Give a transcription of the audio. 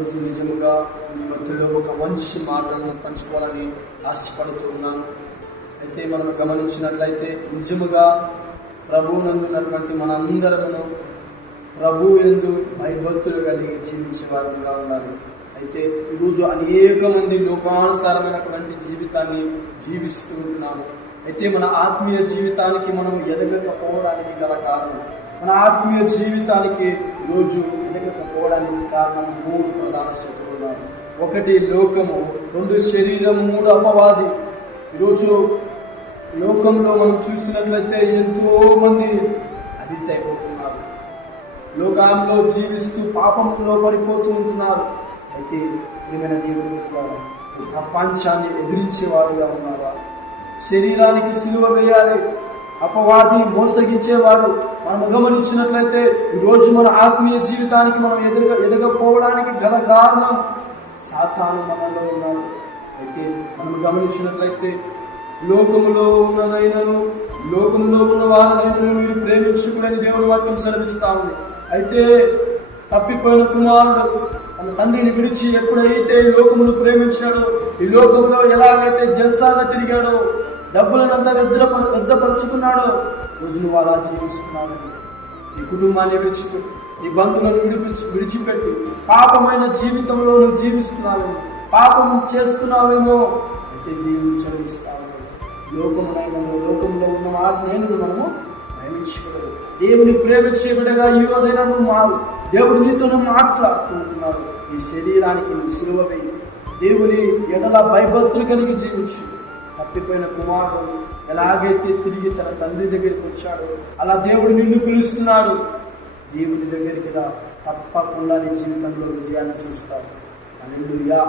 ఈరోజు నిజముగా మీ మధ్యలో ఒక మంచి మాటలను పంచుకోవాలని ఆశపడుతూ ఉన్నాను. అయితే మనం గమనించినట్లయితే నిజముగా ప్రభువునందున్నటువంటి మన అందరమును ప్రభు యందు భయభక్తులు కలిగి జీవించే వారుగా ఉండాలి. అయితే ఈరోజు అనేక మంది లోకానుసారమైనటువంటి జీవితాన్ని జీవిస్తూ ఉంటున్నాము. అయితే మన ఆత్మీయ జీవితానికి మనం ఎదగకపోవడానికి గల కారణం, మన ఆత్మీయ జీవితానికి రోజు ఎదగకపోవడానికి కారణం 3 ప్రధాన శత్రువులు ఉన్నారు. 1 లోకము, 2 శరీరం, 3 అపవాది. ఈరోజు లోకంలో మనం చూసినట్లయితే ఎంతో మంది అడిక్ట్ అయిపోతున్నారు, లోకంలో జీవిస్తూ పాపంలో పడిపోతూ ఉంటున్నారు. అయితే ఏమైనా దేవుడు ప్రపంచాన్ని ఎదిరించేవాడుగా ఉన్నావా? శరీరానికి సిలువ వేయాలి, అపవాది మోసగించేవాడు. మనం గమనించినట్లయితే ఈరోజు మన ఆత్మీయ జీవితానికి మనం ఎదగపోవడానికి గల కారణం సాతాను మనలో ఉన్నాడు. అయితే మనం గమనించినట్లయితే లోకములో ఉన్నదైనను లోకంలో ఉన్న వారినైనా మీరు ప్రేమించుకుని దేవుని వాక్యం సెలవిస్తా ఉంది. అయితే తప్పిపోయిన కుమారుడు తన తండ్రిని విడిచి ఎప్పుడైతే ఈ లోకమును ప్రేమించాడో, ఈ లోకంలో ఎలాగైతే జల్సాగా తిరిగాడో, డబ్బులనంతా వ్యర్థపరుచుకున్నాడో, రోజు నువ్వు అలా జీవిస్తున్నావు. నీ కుటుంబాన్ని విడిచిపెట్టి, నీ బంధువులను విడిచిపెట్టి పాపమైన జీవితంలో నువ్వు జీవిస్తున్నావేమో, పాపం చేస్తున్నావేమో. అయితే దేవుని చదివిస్తావు. లోకంలో ఉన్న వారిని మనము ప్రేమించకూడదు. దేవుని ప్రేమించే బిడ్డగా ఈ రోజైనా నువ్వు మారు. దేవుడు నీతో మాట్లాడుతూ ఉంటున్నాడు. ఈ శరీరానికి నువ్వు సిలువ వేయి. దేవుని ఎడల భయభక్తులు కలిగి జీవించు. తప్పిపోయిన కుమారుడు ఎలాగైతే తిరిగి తన తండ్రి దగ్గరికి వచ్చాడో అలా దేవుడు నిన్ను పిలుస్తున్నాడు. దేవుని దగ్గరికి రా, తప్పకుండా నీ జీవితంలో విజయాన్ని చూస్తావు. హల్లెలూయా.